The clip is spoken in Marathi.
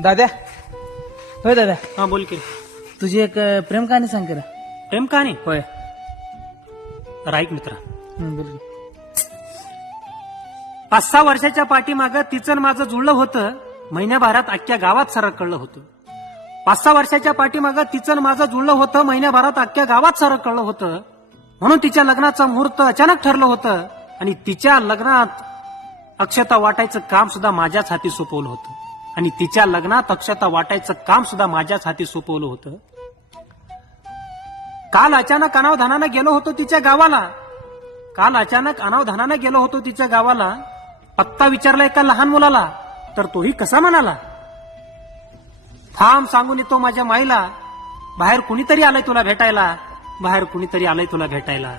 दादा होय दादा, हा बोल की. तुझी एक प्रेम कहाणी सांग करा. प्रेम कहाणी होय. राईट मित्रा. बोल की. 5-6 वर्षाच्या पाठीमागं तिचं आणि माझं जुळलं होतं. महिन्याभरात अख्ख्या गावात सारं कळलं होतं. 5-6 वर्षाच्या पाठीमागं तिचं आणि माझं जुळलं होतं. महिन्याभरात अख्ख्या गावात सारं कळलं होतं. म्हणून तिच्या लग्नाचं मुहूर्त अचानक ठरलं होतं आणि तिच्या लग्नात अक्षता वाटायचं काम सुद्धा माझ्याच हाती सोपवलं होतं. आणि तिच्या लग्नात अक्षता वाटायचं काम सुद्धा माझ्याच हाती सोपवलं होतं. काल अचानक अनावधानानं गेलो होतो तिच्या गावाला. पत्ता विचारला एका लहान मुलाला, तर तोही कसा म्हणाला, थांब सांगून येतो माझ्या माईला, बाहेर कुणीतरी आलंय तुला भेटायला.